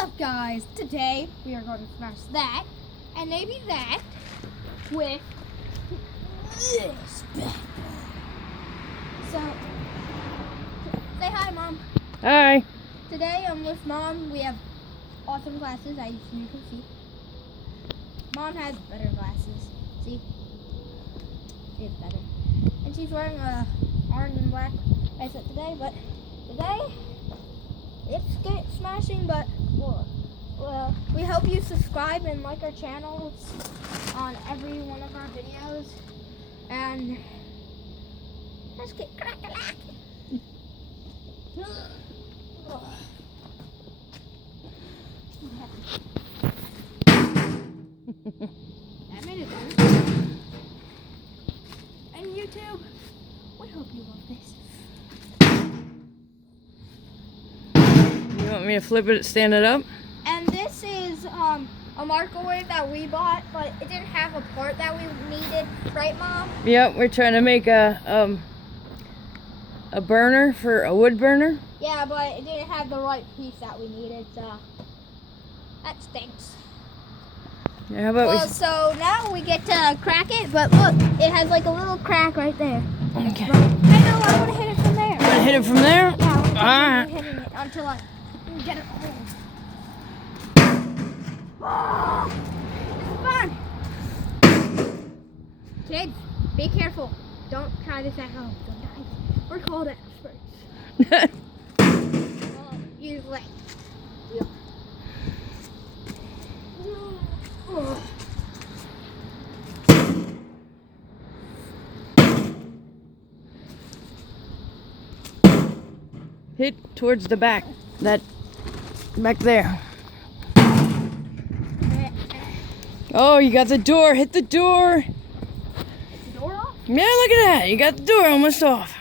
up, guys? Today we are going to smash that and maybe that with this bad boy. So, say hi, Mom. Hi. Today I'm with Mom. We have awesome glasses, as you can see. Mom has better glasses. See? She has better. And she's wearing a orange and black bracelet today, but today it's smashing, but well, we hope you subscribe and like our channels on every one of our videos. And let's get crack-a-lackin'. That made it better. And YouTube, we hope you love this. You want me to flip it, stand it up? And this is a microwave that we bought, but it didn't have a part that we needed, right, Mom? Yep, we're trying to make a burner for a wood burner. Yeah, but it didn't have the right piece that we needed, so that stinks. Yeah, how about Well, so now we get to crack it, but look, it has like a little crack right there. Okay. I know, I want to hit it from there. You want to hit it from there? Yeah, I want to Alright. keep hitting it until I get it home. This is fun. Kids, be careful. Don't try this at home. Don't die. We're called experts. Well, usually. Yeah. Hit towards the back. That back there. Oh, you got the door. Hit the door. Is the door off? Yeah, look at that. You got the door almost off.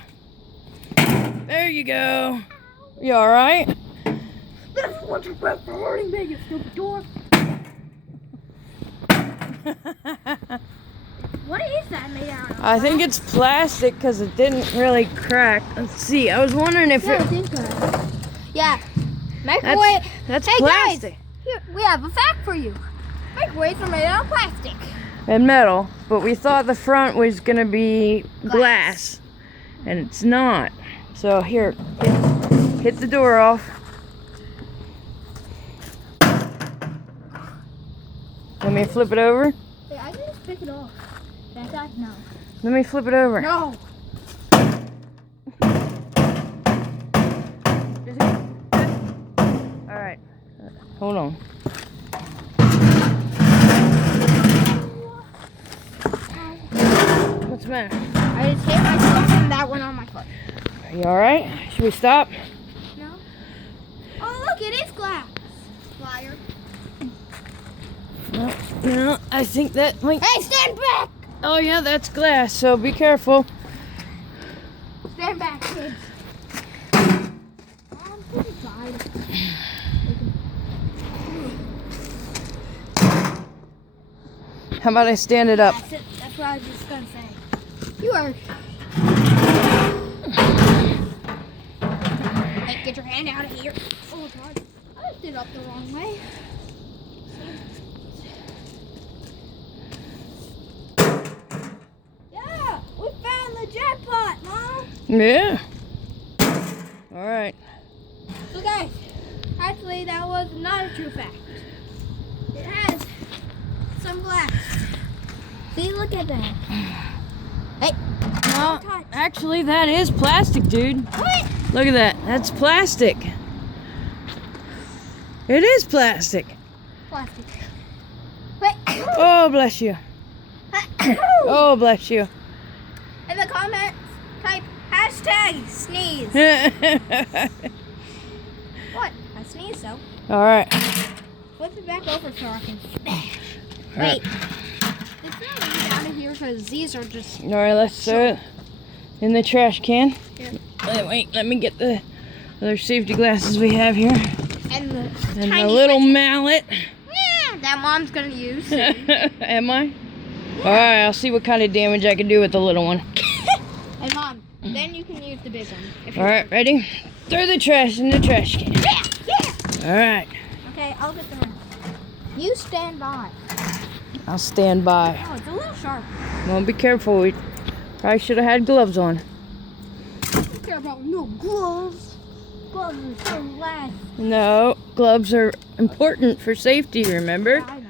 There you go. You all right? This is what you get for hurting me, you stupid door. What is that made out of? I think it's plastic because it didn't really crack. Let's see. I was wondering if Yeah, it. Yeah. Microwave. That's Hey, plastic. guys, here, we have a fact for you. Microwaves are made out of plastic. And metal, but we thought the front was gonna be glass, and it's not. So here, hit the door off. Let me flip it over. Hey, I can just pick it off. That side, no. Let me flip it over. No. All right, hold on. What's the matter? I just hit myself and that went on my foot. Are you all right? Should we stop? No. Oh, look, it is glass. Liar. No, I think that might. Hey, stand back! Oh yeah, that's glass. So be careful. Stand back, kids. I'm pretty tired. How about I stand it up? That's it. That's what I was just gonna say. You are. Hey, get your hand out of here. Oh God, I lifted it up the wrong way. Yeah, we found the jackpot, Mom. Yeah. All right. So guys, actually that was not a true fact. It has some glass. See, look at that. Hey, No, don't touch. actually, that is plastic, dude. What? Look at that. That's plastic. It is plastic. Plastic. Wait. Oh, bless you. Oh, bless you. In the comments, type #sneeze. What? I sneezed though. All right. Flip it back over so I can smash. All right. Wait. It's not really out of here because these are just. All right, let's throw it in the trash can. Here. Wait, let me get the other safety glasses we have here. And the And tiny the little mallet. that Mom's gonna use soon. Am I? All right, I'll see what kind of damage I can do with the little one. And Mom, then you can use the big one. If you All right, ready? Throw the trash in the trash can. Yeah, yeah. All right. Okay, I'll get the rim. You stand by. I'll stand by. Oh, it's a little sharp. Well, be careful. We probably should have had gloves on. I don't care about no gloves. Gloves are so last. No, gloves are important for safety, remember? Yeah, I know.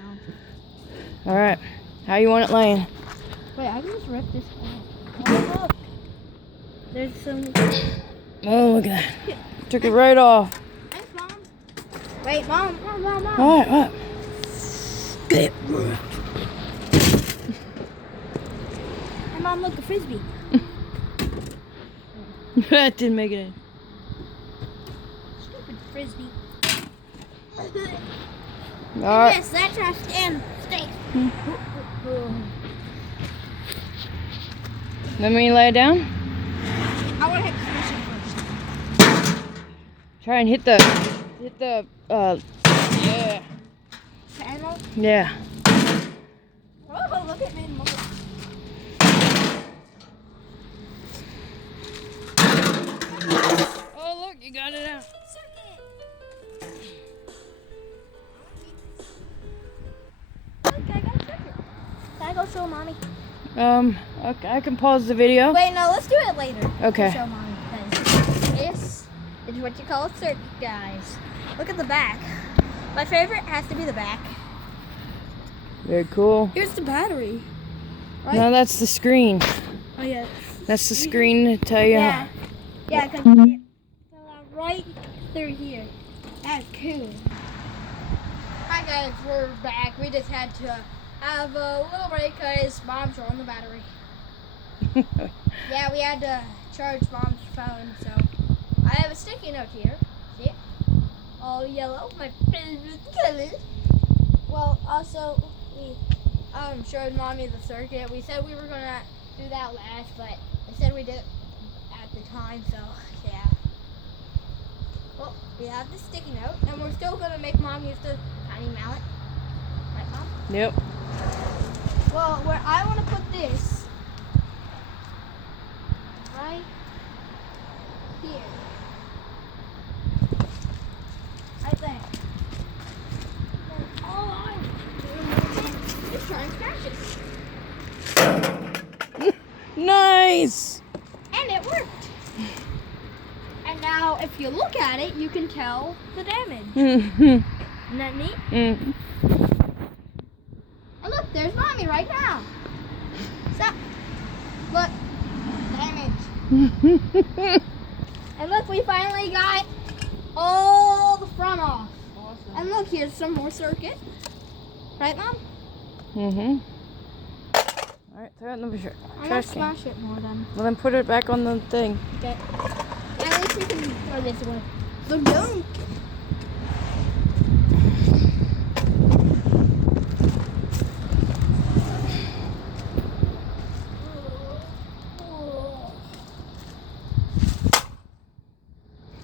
All right. How you want it laying? Wait, I can just rip this off. Oh, look. There's some. Oh, look at that. Took it right off. Thanks, Mom. Wait, Mom. All right, what? Hey, Mom, look, the frisbee. That didn't make it in. Stupid frisbee. All right. Yes, that's our stand. Stay. Let me lay it down. I want to hit the mission first. Try and hit the, yeah. Panel. Yeah. Oh, look at me. Oh, look, you got it out. Look, I got a circuit. Can I go show Mommy? Okay, I can pause the video. Wait, no, let's do it later. Okay. We'll show Mommy. This is what you call a circuit, guys. Look at the back. My favorite has to be the back. Very cool. Here's the battery. Right? No, that's the screen. Oh, yeah. That's the screen to tell you. Yeah. Yeah, because it fell out right through here. That's cool. Hi, guys. We're back. We just had to have a little break because Mom's on the battery. Yeah, we had to charge Mom's phone, so I have a sticky note here. See it? All yellow, my favorite color. Well, also, we showed Mommy the circuit. We said we were going to do that last, but instead we did it at the time, so yeah. Well, we have the sticky note, and we're still going to make Mom use the tiny mallet. Right, Mom? Yep. Well, where I want to put this, right here. Right there. Then all I'm doing is try and smash it. Nice. And it worked. And now, if you look at it, you can tell the damage. Isn't that neat? And look, there's Mommy right now. So, look, damage. And look, we finally got all the front off. Awesome. And look, here's some more circuit. Right, Mom? All right, throw it in the I'm gonna trash can. smash it more then. Well, then put it back on the thing. Okay. At least we can throw this away. So don't.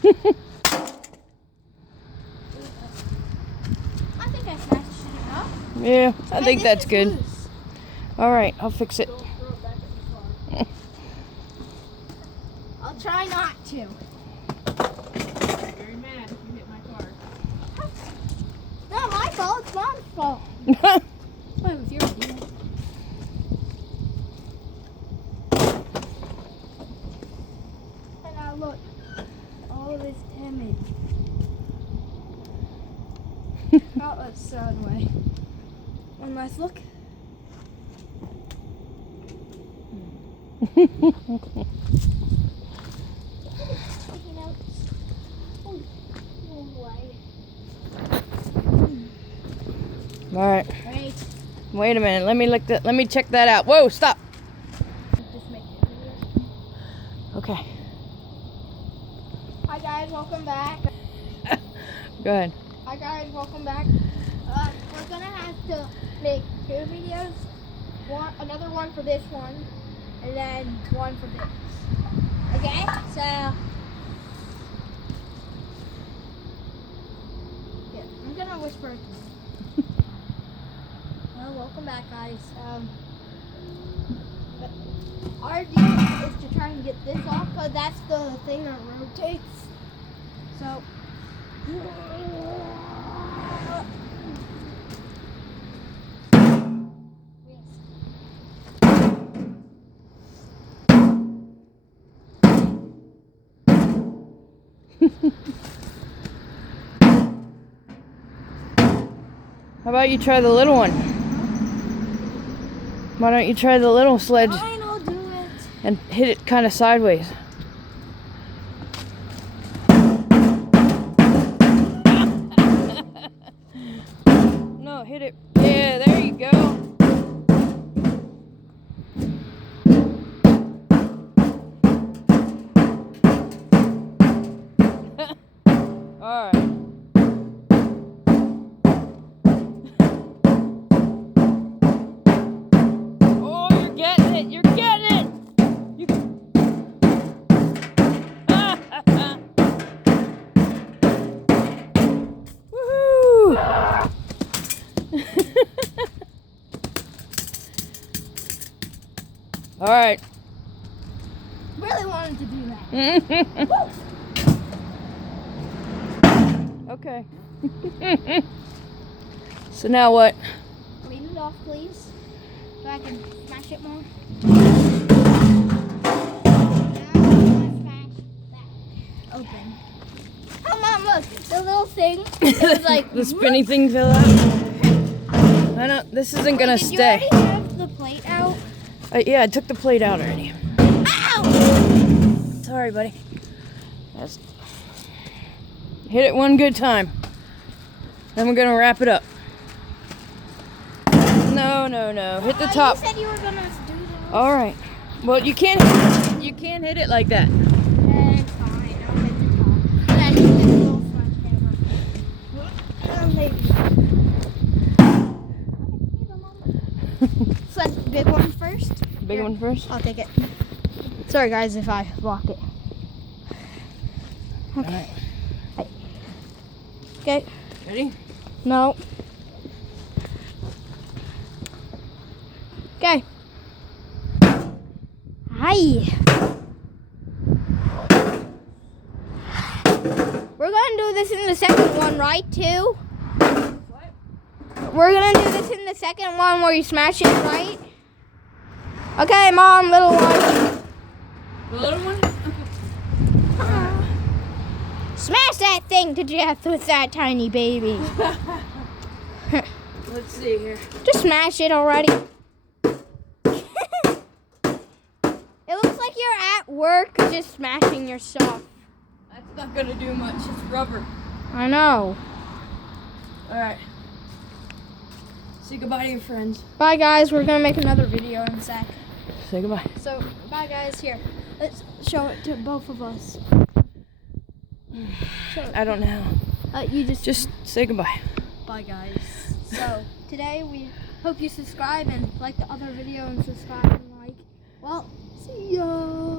I think I smashed it enough. Yeah, I Hey, think this that's is good. loose. All right, I'll fix it. Don't throw it back in the car. I'll try not to. I'm very mad if you hit my car. Not my fault, it's Mom's fault. Wait, it was your idea. And now look, all this damage. Oh, that's sad way. One last look. Sticky notes. Oh, no way. All right. Wait. Wait a minute. Let me look that. Let me check that out. Whoa! Stop. Just make it video. Okay. Hi guys, welcome back. Go ahead. Hi guys, welcome back. We're gonna have to make 2 videos. Another one for this one, and then one for this. Okay, so yeah, I'm gonna whisper it. Well, welcome back, guys. But our deal is to try and get this off, because that's the thing that rotates. So. How about you try the little one? Why don't you try the little sledge Fine, I'll do it. and hit it kind of sideways? No, hit it. Yeah, there you go. All right. Oh, you're getting it. You're getting it. You... Woohoo! All right. Really wanted to do that. Okay. So now what? Leave it off, please, so I can smash it more. Smash that open. Oh, Mom, look, the little thing. It was like The spinny thing fell out. I know this isn't gonna Did stay. you already have the plate out? Yeah, I took the plate out already. Ow! Sorry, buddy. Just hit it one good time. Then we're gonna wrap it up. No, no, no. Hit the top. You said you were gonna do those. All right. Well, you can't hit it like that. It's fine. I'll hit the top. And then you get a little sledgehammer. So that's the big one first. Big one first. I'll take it. Sorry, guys, if I block it. All right. Okay. Ready? No. Okay. Hi. We're gonna do this in the second one, right, too? What? We're gonna do this in the second one where you smash it, right? Okay, Mom, little one. The little one? Smash that thing to death with that tiny baby. Let's see here. Just smash it already. It looks like you're at work just smashing your stuff. That's not gonna do much. It's rubber. I know. All right. Say goodbye to your friends. Bye, guys. We're gonna make another video in a sec. Say goodbye. So, bye, guys. Here, let's show it to both of us. I don't know. You just say goodbye. bye, guys. So today we hope you subscribe and like the other video and subscribe and like. Well, see ya.